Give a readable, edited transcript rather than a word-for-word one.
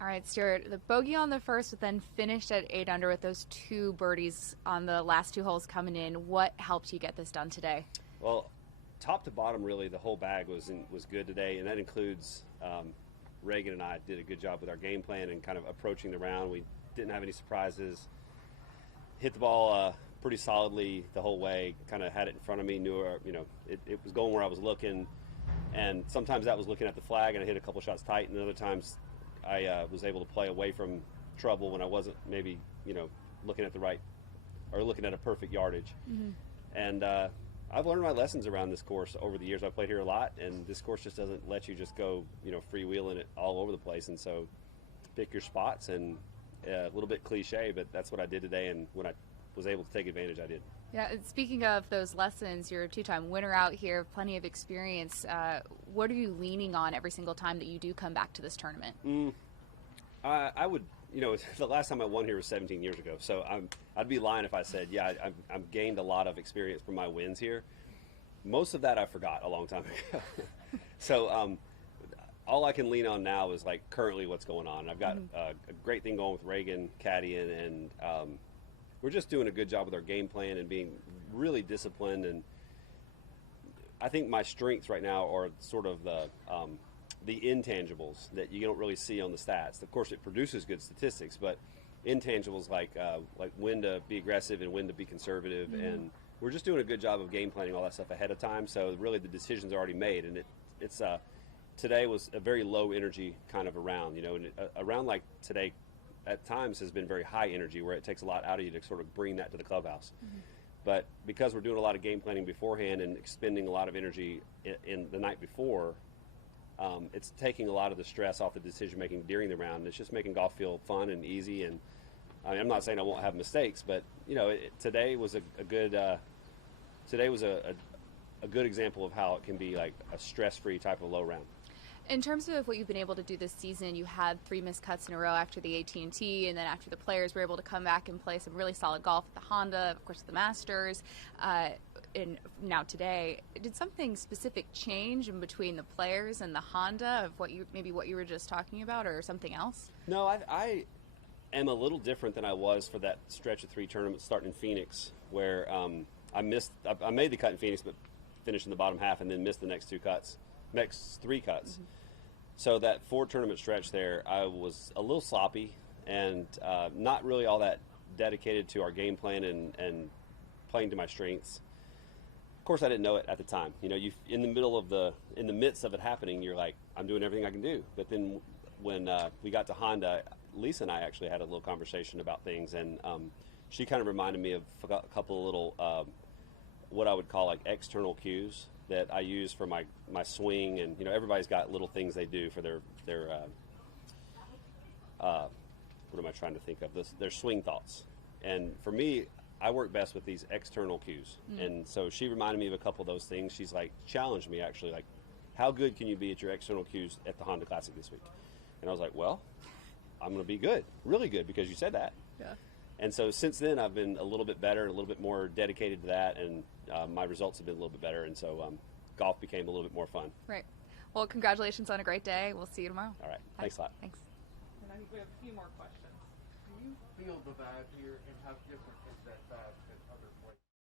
All right, Stewart, the bogey on the first, but then finished at 8 under with those 2 birdies on the last 2 holes coming in. What helped you get this done today? Well, top to bottom, really, the whole bag was good today, and that includes Reagan and I did a good job with our game plan and kind of approaching the round. We didn't have any surprises. Hit the ball pretty solidly the whole way. Kind of had it in front of me. Knew it was going where I was looking, and sometimes that was looking at the flag, and I hit a couple shots tight, and other times I was able to play away from trouble when I wasn't maybe looking at the right or looking at a perfect yardage. Mm-hmm. And I've learned my lessons around this course over the years. I've played here a lot, and this course just doesn't let you just go freewheeling it all over the place. And so pick your spots, and a little bit cliche, but that's what I did today. And when I was able to take advantage, I did. Yeah, speaking of those lessons, you're a 2-time winner out here, plenty of experience. What are you leaning on every single time that you do come back to this tournament? I would, the last time I won here was 17 years ago, so I'd be lying if I said, yeah, I've gained a lot of experience from my wins here. Most of that I forgot a long time ago. So all I can lean on now is like currently what's going on. I've got a great thing going with Reagan caddying, and we're just doing a good job with our game plan and being really disciplined. And I think my strengths right now are sort of the intangibles that you don't really see on the stats. Of course, it produces good statistics, but intangibles like when to be aggressive and when to be conservative, and we're just doing a good job of game planning all that stuff ahead of time. So really, the decision's already made, and it's today was a very low energy kind of a round. And a round like today at times has been very high energy, where it takes a lot out of you to sort of bring that to the clubhouse. But because we're doing a lot of game planning beforehand and expending a lot of energy in the night before, it's taking a lot of the stress off the decision making during the round. It's just making golf feel fun and easy. And I mean, I'm not saying I won't have mistakes, but today was a good example of how it can be like a stress-free type of low round. In terms of what you've been able to do this season, you had 3 missed cuts in a row after the AT&T, and then after the Players were able to come back and play some really solid golf at the Honda, of course the Masters, and now today. Did something specific change in between the Players and the Honda of what you were just talking about, or something else? No, I am a little different than I was for that stretch of 3 tournaments starting in Phoenix, where I made the cut in Phoenix, but finished in the bottom half, and then missed the next 3 cuts. So that 4 tournament stretch there, I was a little sloppy and not really all that dedicated to our game plan and playing to my strengths. Of course, I didn't know it at the time. You in the midst of it happening, you're like, I'm doing everything I can do. But then when we got to Honda, Lisa and I actually had a little conversation about things, and she kind of reminded me of a couple of little what I would call like external cues that I use for my swing. And everybody's got little things they do for their what am I trying to think of, their swing thoughts. And for me, I work best with these external cues. And so she reminded me of a couple of those things. She's like challenged me actually, like, how good can you be at your external cues at the Honda Classic this week? And I was like, well, I'm going to be good, really good, because you said that. Yeah. And so since then, I've been a little bit better, a little bit more dedicated to that, and my results have been a little bit better, and so golf became a little bit more fun. Right. Well, congratulations on a great day. We'll see you tomorrow. All right. Bye. Thanks a lot. Thanks. And I think we have a few more questions. Do you feel the vibe here, and how different is that vibe